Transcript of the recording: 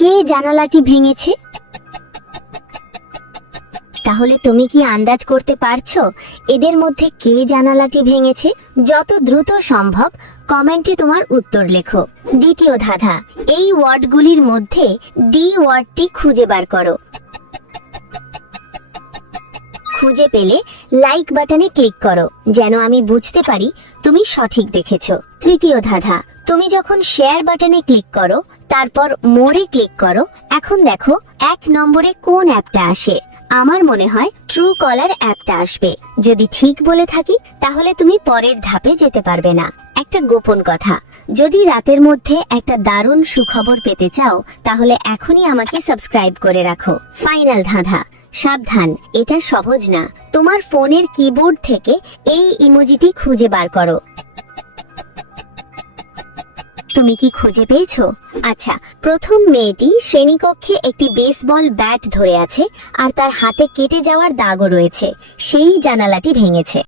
কে জানালাটি ভেঙেছে? তাহলে তুমি কি আন্দাজ করতে পারছো এদের মধ্যে কে জানালাটি ভেঙেছে? যত দ্রুত সম্ভব কমেন্টে তোমার উত্তর লেখো। দ্বিতীয় ধাঁধা, এই ওয়ার্ডগুলির মধ্যে ডি ওয়ার্ডটি খুঁজে বার করো। খুঁজে পেলে লাইক বাটনে ক্লিক করো, যেন আমি বুঝতে পারি তুমি সঠিক দেখেছো। তৃতীয় ধাঁধা, তুমি যখন শেয়ার বাটনে ক্লিক করো তারপর মোরে ক্লিক করো, এখন দেখো 1 নম্বরে কোন অ্যাপটা আসে? আমার মনে হয় ট্রু কলার অ্যাপটা আসবে। যদি ঠিক বলে থাকি তাহলে তুমি পরের ধাপে যেতে পারবে না। একটা গোপন কথা, যদি রাতের মধ্যে একটা দারুণ সুখবর পেতে চাও তাহলে এখনই আমাকে সাবস্ক্রাইব করে রাখো। ফাইনাল ধাঁধা, সাবধান, এটা সহজ না। তোমার ফোনের কিবোর্ড থেকে এই ইমোজিটি খুঁজে বার করো। তুমি কি খুঁজে পেয়েছো? আচ্ছা, প্রথম মেয়েটি শ্রেণীকক্ষে একটি বেসবল ব্যাট ধরে আছে আর তার হাতে কেটে যাওয়ার দাগও রয়েছে। সেই জানালাটি ভেঙেছে।